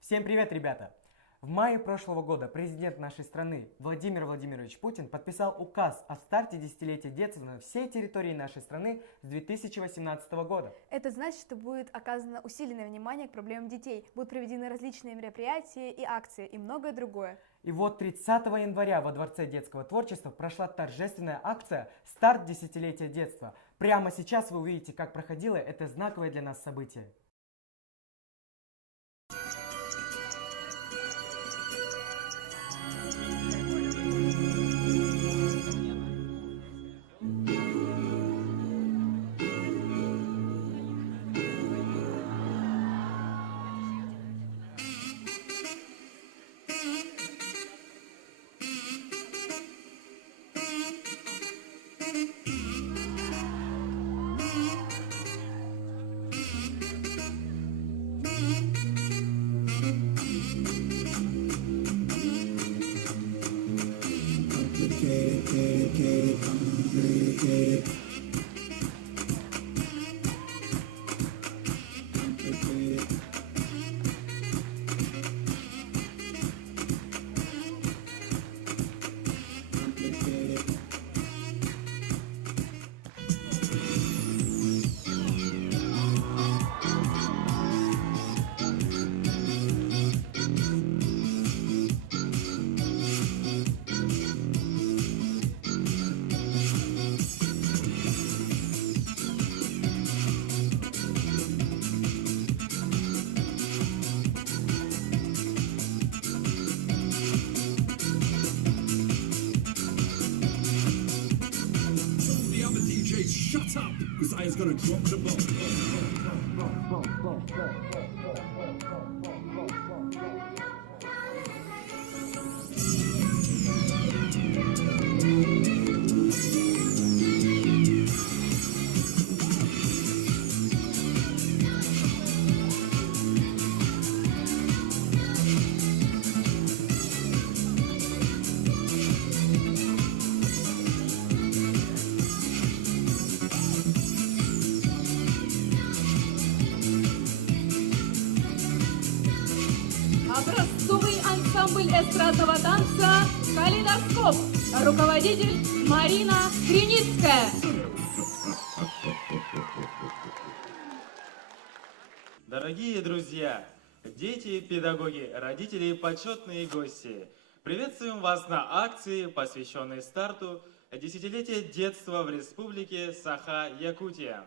Всем привет, ребята! В мае прошлого года президент нашей страны Владимир Владимирович Путин подписал указ о старте десятилетия детства на всей территории нашей страны с 2018 года. Это значит, что будет оказано усиленное внимание к проблемам детей, будут проведены различные мероприятия и акции и многое другое. И вот 30 января во Дворце детского творчества прошла торжественная акция «Старт десятилетия детства». Прямо сейчас вы увидите, как проходило это знаковое для нас событие. Shut up, because I was going to drop the bomb. Образцовый ансамбль эстрадного танца «Калейдоскоп». Руководитель Марина Криницкая. Дорогие друзья, дети, педагоги, родители и почетные гости, приветствуем вас на акции, посвященной старту десятилетия детства в Республике Саха-Якутия.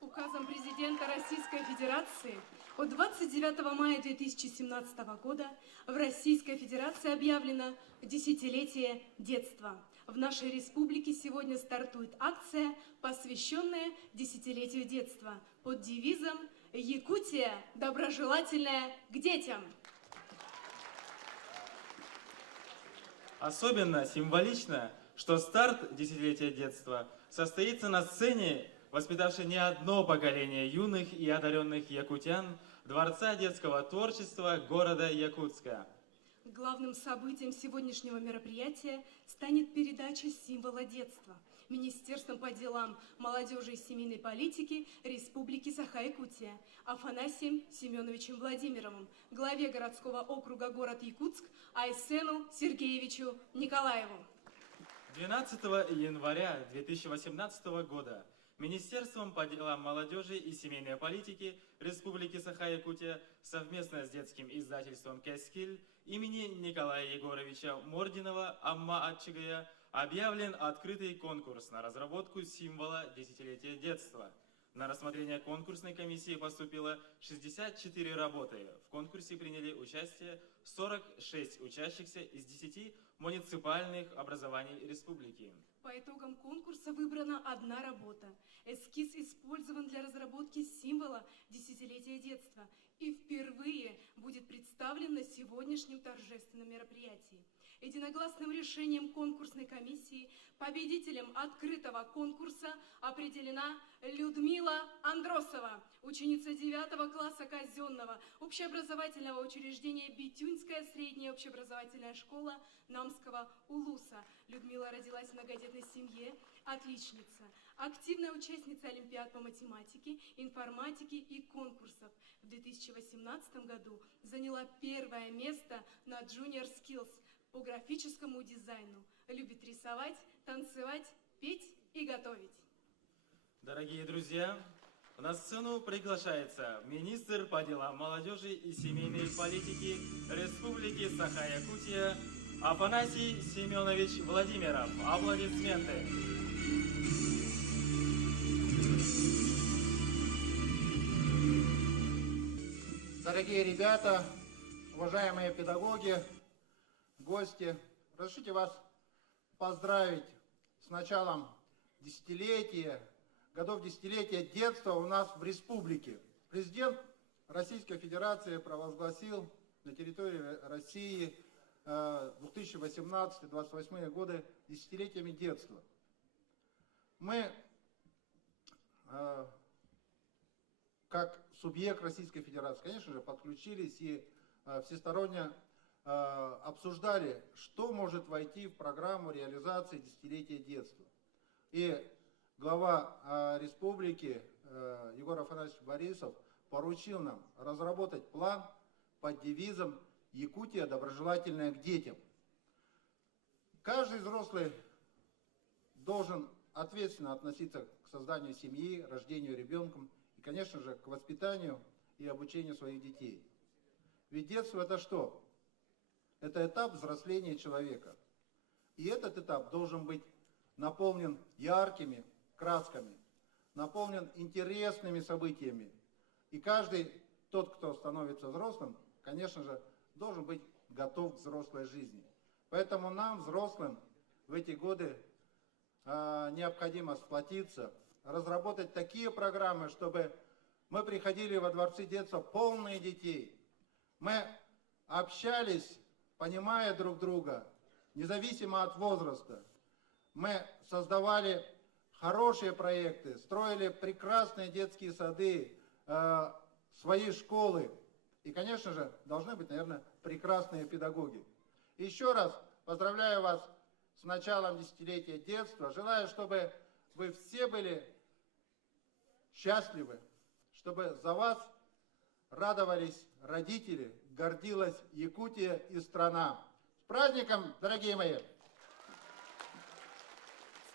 Указом президента Российской Федерации от 29 мая 2017 года в Российской Федерации объявлено десятилетие детства. В нашей республике сегодня стартует акция, посвященная десятилетию детства под девизом «Якутия доброжелательная к детям». Особенно символично, что старт десятилетия детства состоится на сцене, воспитавшей не одно поколение юных и одаренных якутян, Дворца детского творчества города Якутска. Главным событием сегодняшнего мероприятия станет передача символа детства Министерством по делам молодежи и семейной политики Республики Саха-Якутия Афанасием Семеновичем Владимировым, главе городского округа город Якутск Айсену Сергеевичу Николаеву. 12 января 2018 года Министерством по делам молодежи и семейной политики Республики Саха-Якутия совместно с детским издательством «Кескиль» имени Николая Егоровича Мординова Амма Атчигая объявлен открытый конкурс на разработку символа десятилетия детства. На рассмотрение конкурсной комиссии поступило 64 работы. В конкурсе приняли участие 46 учащихся из 10 муниципальных образований республики. По итогам конкурса выбрана одна работа. Эскиз использован для разработки символа десятилетия детства и впервые будет представлен на сегодняшнем торжественном мероприятии. Единогласным решением конкурсной комиссии победителем открытого конкурса определена Людмила Андросова, ученица 9 класса казенного общеобразовательного учреждения Битюнская средняя общеобразовательная школа Намского УЛУСа. Людмила родилась в многодетной семье, отличница, активная участница олимпиад по математике, информатике и конкурсов. В 2018 году заняла первое место на Junior Skills по графическому дизайну. Любит рисовать, танцевать, петь и готовить. Дорогие друзья, на сцену приглашается министр по делам молодежи и семейной политики Республики Саха-Якутия Афанасий Семенович Владимиров. Аплодисменты. Дорогие ребята, уважаемые педагоги, гости, разрешите вас поздравить с началом годов десятилетия детства у нас в республике. Президент Российской Федерации провозгласил на территории России 2018-2028 годы десятилетиями детства. Мы, как субъект Российской Федерации, конечно же, подключились и всесторонне обсуждали, что может войти в программу реализации десятилетия детства. И глава республики Егор Афанасьевич Борисов поручил нам разработать план под девизом «Якутия доброжелательная к детям». Каждый взрослый должен ответственно относиться к созданию семьи, рождению ребенка и, конечно же, к воспитанию и обучению своих детей. Ведь детство — это что? Это этап взросления человека. И этот этап должен быть наполнен яркими красками, наполнен интересными событиями. И каждый, тот, кто становится взрослым, конечно же, должен быть готов к взрослой жизни. Поэтому нам, взрослым, в эти годы необходимо сплотиться, разработать такие программы, чтобы мы приходили во дворцы детства полные детей. Мы общались, понимая друг друга, независимо от возраста. Мы создавали хорошие проекты, строили прекрасные детские сады, свои школы. И, конечно же, должны быть, наверное, прекрасные педагоги. Еще раз поздравляю вас с началом десятилетия детства. Желаю, чтобы вы все были счастливы, чтобы за вас радовались родители, гордилась Якутия и страна. С праздником, дорогие мои!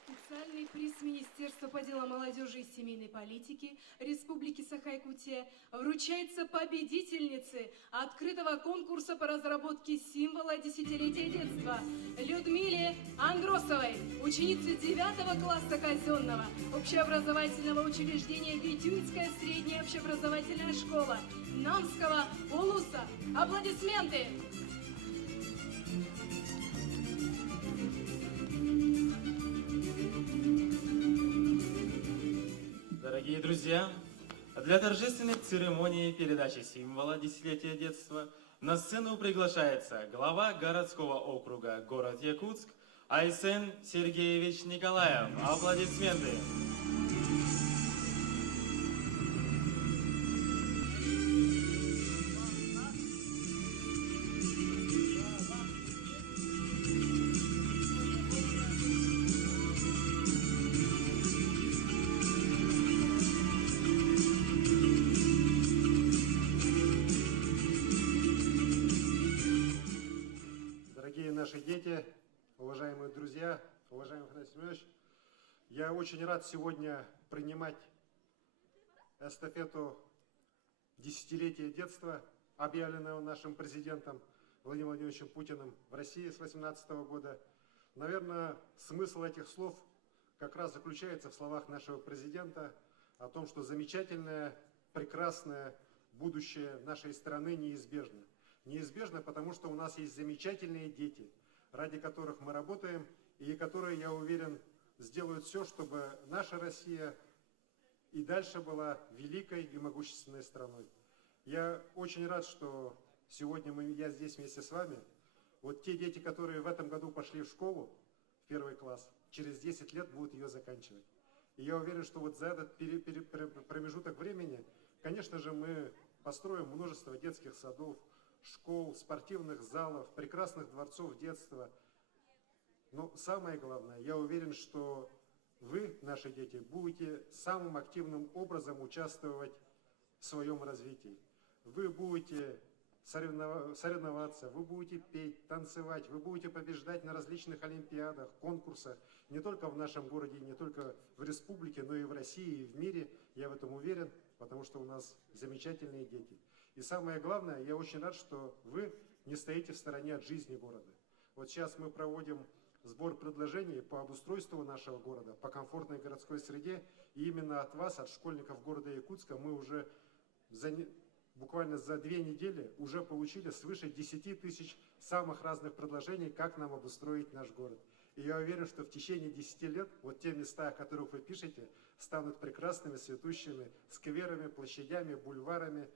Специальный приз Министерства по делам молодежи и семейной политики Республики Саха-Якутия вручается победительнице открытого конкурса по разработке символа десятилетия детства Людмиле Андросовой, ученице 9 класса казенного общеобразовательного учреждения Битюнская средняя общеобразовательная школа Намского УЛУСа. Аплодисменты! Дорогие друзья, для торжественной церемонии передачи символа десятилетия детства на сцену приглашается глава городского округа город Якутск Айсен Сергеевич Николаев. Аплодисменты. Наши дети, уважаемые друзья, уважаемый Афанасий Семенович, я очень рад сегодня принимать эстафету десятилетия детства, объявленного нашим президентом Владимиром Владимировичем Путиным в России с 2018 года. Наверное, смысл этих слов как раз заключается в словах нашего президента о том, что замечательное, прекрасное будущее нашей страны неизбежно. Неизбежно, потому что у нас есть замечательные дети, ради которых мы работаем, и которые, я уверен, сделают все, чтобы наша Россия и дальше была великой и могущественной страной. Я очень рад, что сегодня я здесь вместе с вами. Вот те дети, которые в этом году пошли в школу, в 1 класс, через 10 лет будут ее заканчивать. И я уверен, что вот за этот промежуток времени, конечно же, мы построим множество детских садов, школ, спортивных залов, прекрасных дворцов детства. Но самое главное, я уверен, что вы, наши дети, будете самым активным образом участвовать в своем развитии. Вы будете соревноваться, вы будете петь, танцевать, вы будете побеждать на различных олимпиадах, конкурсах, не только в нашем городе, не только в республике, но и в России, и в мире. Я в этом уверен, потому что у нас замечательные дети. И самое главное, я очень рад, что вы не стоите в стороне от жизни города. Вот сейчас мы проводим сбор предложений по обустройству нашего города, по комфортной городской среде. И именно от вас, от школьников города Якутска, мы уже буквально за 2 недели уже получили свыше 10 тысяч самых разных предложений, как нам обустроить наш город. И я уверен, что в течение 10 лет вот те места, о которых вы пишете, станут прекрасными, цветущими скверами, площадями, бульварами.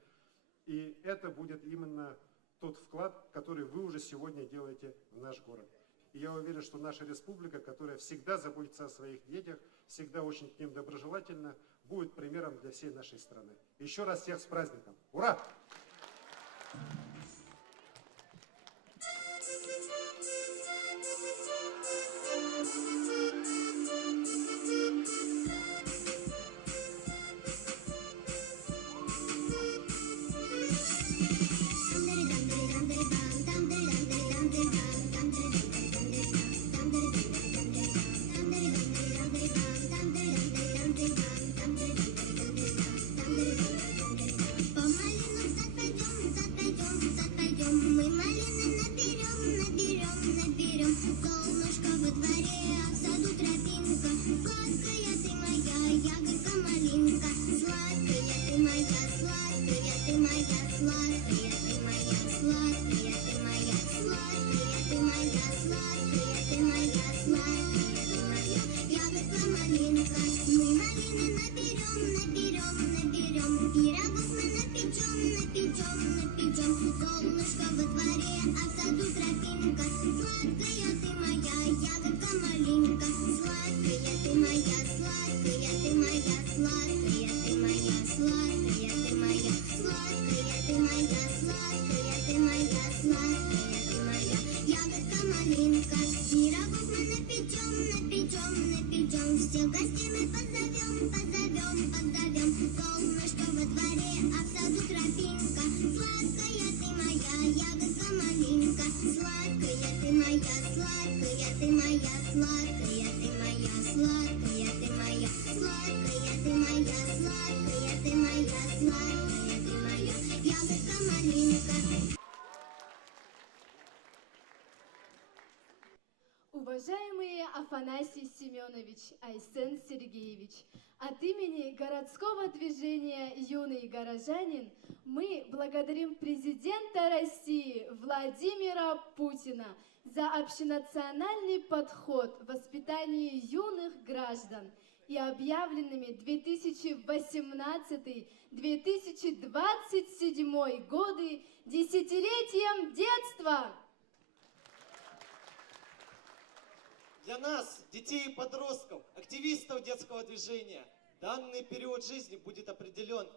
И это будет именно тот вклад, который вы уже сегодня делаете в наш город. И я уверен, что наша республика, которая всегда заботится о своих детях, всегда очень к ним доброжелательна, будет примером для всей нашей страны. Еще раз всех с праздником! Ура! Уважаемый Афанасий Семенович, Айсен Сергеевич, от имени городского движения «Юный горожанин» мы благодарим президента России Владимира Путина за общенациональный подход в воспитании юных граждан и объявленными 2018-2027 годы десятилетием детства. Для нас, детей и подростков, активистов детского движения, данный период жизни будет определен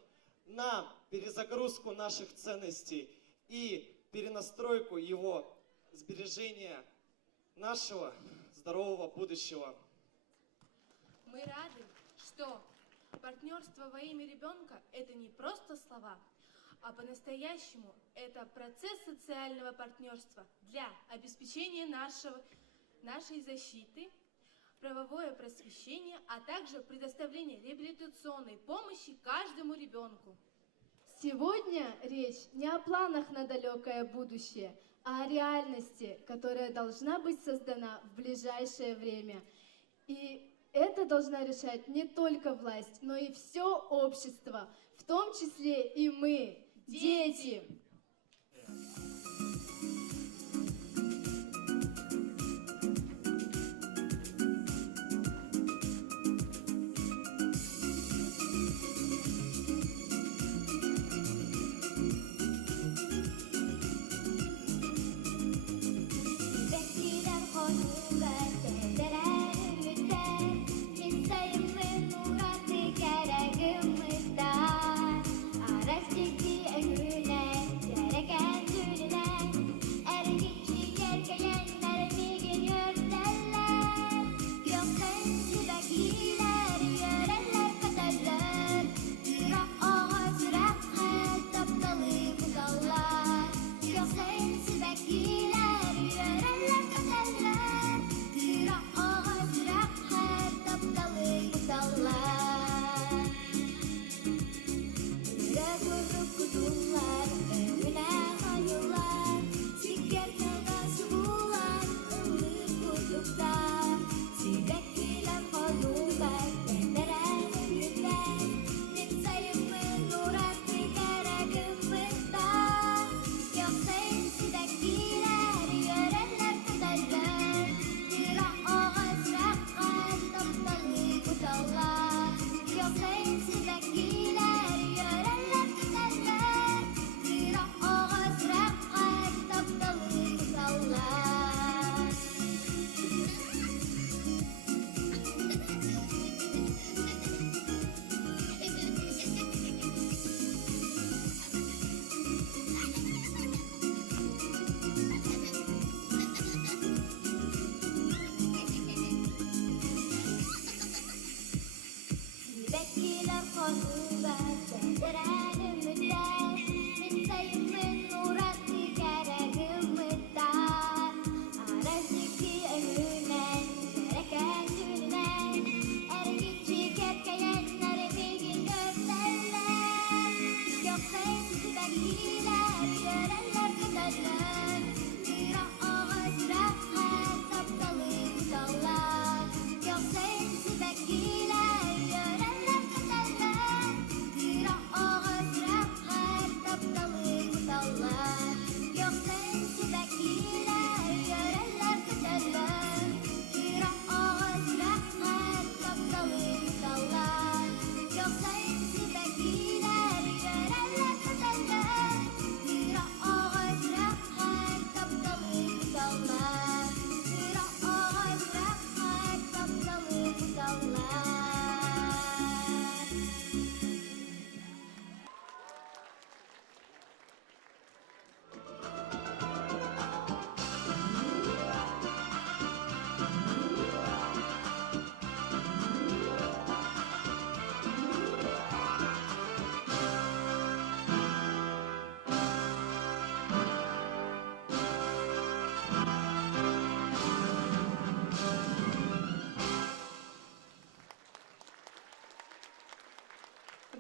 на перезагрузку наших ценностей и перенастройку его сбережения нашего здорового будущего. Мы рады, что партнерство во имя ребенка – это не просто слова, а по-настоящему это процесс социального партнерства для обеспечения нашей защиты, правовое просвещение, а также предоставление реабилитационной помощи каждому ребенку. Сегодня речь не о планах на далекое будущее, а о реальности, которая должна быть создана в ближайшее время. И это должна решать не только власть, но и все общество, в том числе и мы, дети.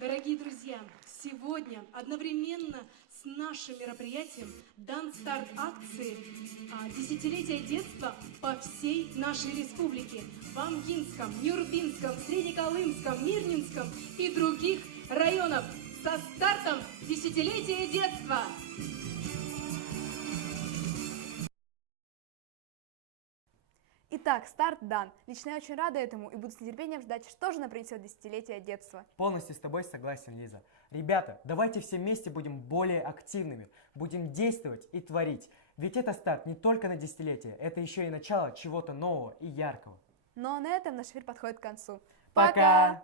Дорогие друзья, сегодня одновременно с нашим мероприятием дан старт акции «Десятилетие детства» по всей нашей республике. В Амгинском, Нюрбинском, Среднеколымском, Мирнинском и других районах со стартом «Десятилетие детства». Итак, старт дан. Лично я очень рада этому и буду с нетерпением ждать, что же нам принесет десятилетие детства. Полностью с тобой согласен, Лиза. Ребята, давайте все вместе будем более активными, будем действовать и творить. Ведь это старт не только на десятилетие, это еще и начало чего-то нового и яркого. Ну а на этом наш эфир подходит к концу. Пока!